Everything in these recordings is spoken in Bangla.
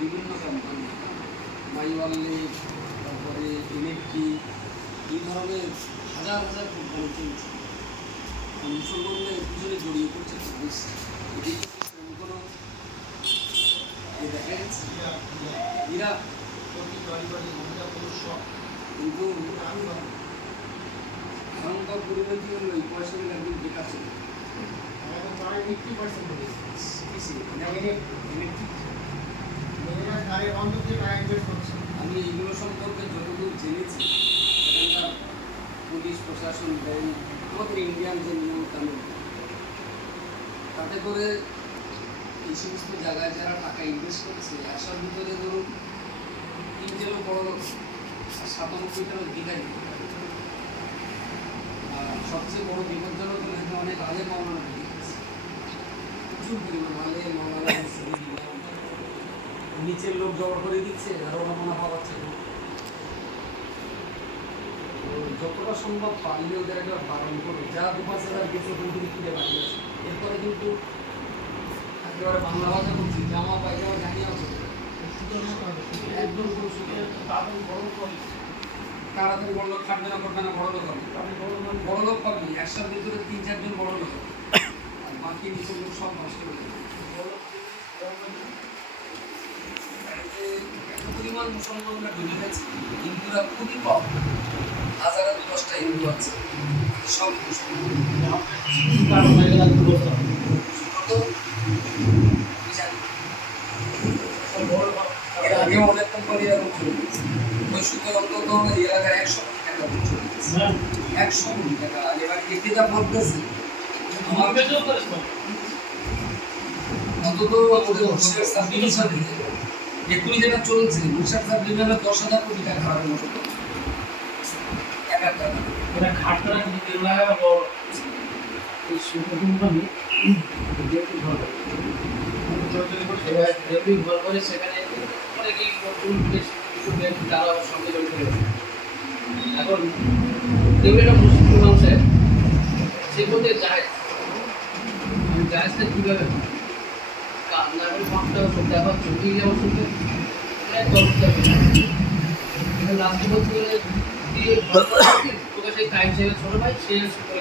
বিভিন্ন কোম্পানি, মাইওয়াল্লি, তারপরে ইলেকট্রিক, এই ধরনের হাজার হাজার কোম্পানি চলছে। মুসলমানদের পিছনে জড়িয়ে পড়ছে বেশ। এটি কোনো দেখা যাচ্ছে এরা কিন্তু এখনকার পরিণতি হলো এই পয়সাগুলো একদিন বেকার চলে আমি এইগুলো সম্পর্কে যতদূর জেনেছি সেখানকার পুলিশ প্রশাসন ব্যাংক আমাদের ইন্ডিয়ান যে নিয়ম কানুন তাতে করে এই সমস্ত জায়গায় যারা টাকা ইনভেস্ট করছে আসার ভিতরে ধরুন 3 লোক বড় লোক 97টা লোক বিদায় দিতে পারে। আর সবচেয়ে বড় বিপজ্জনক হলে অনেক আলে মামলা প্রচুর পরিমাণ আলে মামলা নিচের লোক জড়ো করে দিচ্ছে আর ওরা মনে হওয়াচ্ছে যতটা সম্ভব পারলে ওদের একটা বারণ করবে যা 2-5 হাজার গেছে ওখান থেকে ফিরে বাড়িয়েছে। এরপরে কিন্তু একেবারে বাংলা ভাষা বলছি জামা পায়জামা জানিয়ে আছে একদম তাড়াতাড়ি বড় লোক খাটবে না করবে না বড় লোক হবে বড় লোক পাবি একসাথে ভিতরে 3-4 জন বড় লোক আর বাকি নিচের লোক সব নষ্ট হয়ে যাবে। এত পরিমাণ মুসলমানরা ডুবে গেছে হিন্দুরা খুবই কম, 1000-10টা হিন্দু আছে সব এর আগেও অনেক কোম্পানি এরকম চলে গেছে ওই সূত্রে অন্তত এই এলাকার 100 কোটি টাকা চলে গেছে 100 কোটি টাকা। আর এবার এতে যা পড়তেছে আমার অন্তত আমাদের হোস্টেল সাবডিভিশনে এক্ষুনি যেটা চলছে হোস্টেল সাবডিভিশনে 10,000 কোটি টাকা হারানোর মতো এক একটা এটা খাটটা কিন্তু তেল লাগা বড় এই সুন্দরবনে যেহেতু ভালো যেহেতু ভালো করে সেখানে অনেকেই নতুন দেশ তারা সঙ্গে জড়িত হয়েছে। এখন যেগুলো মুসলিম মানুষের সে বলতে যায় জায়জটা কীভাবে কান্নার ভাবটা দেখা চোখেই যেমন শুনতে লাস্টে বলতে গেলে তোকে সেই টাইম সেভে ছোটো ভাই সে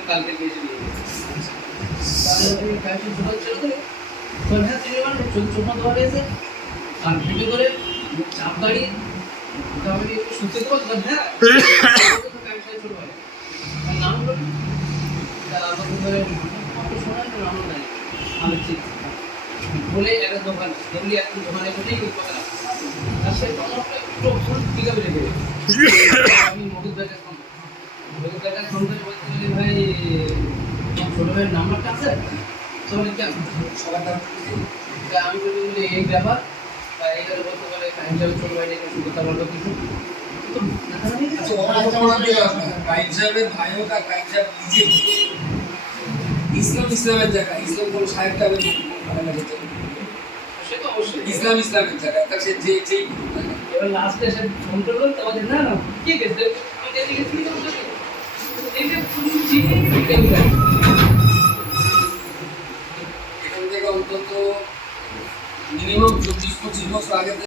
কালকে গিয়েছে নিয়ে টাইম ছোটো ছেড়ে দিলে হ্যাঁ তিনি মানে চোখা দেওয়া রয়েছে আর ভিডিও করে চাপ দাঁড়িয়ে মোটামুটি শুনতে তো হ্যাঁ টাইম সেভে ছোটো ভাই নাম বলি আমাদের শোনায় তো নাম নাই আমি ঠিক বলে একটা দোকান এমনি একটা দোকানে বলেই কথা আর সে টমাটা একটু টিকা বেড়ে গেছে আমি মধুর ব্যাগের সন্দেশ বলতে গেলে ভাই ছোটো ভাইয়ের নাম্বারটা আছে তাহলে কি সবার নাম আমি বলি এই ব্যাপার বা এইখানে বলতে পারে টাইম যাবে ছোটো ভাই নিয়ে কিছু কথা বলতো কিছু ইসলামের জায়গা ইসলাম কোনো সাহেবটা ইসলামের জায়গা তা সে যে এবার লাস্টে এসে ফোন করলো তোমাদের না না ঠিক আছে এখান থেকে অন্তত মিনিমাম 24-25 বছর আগে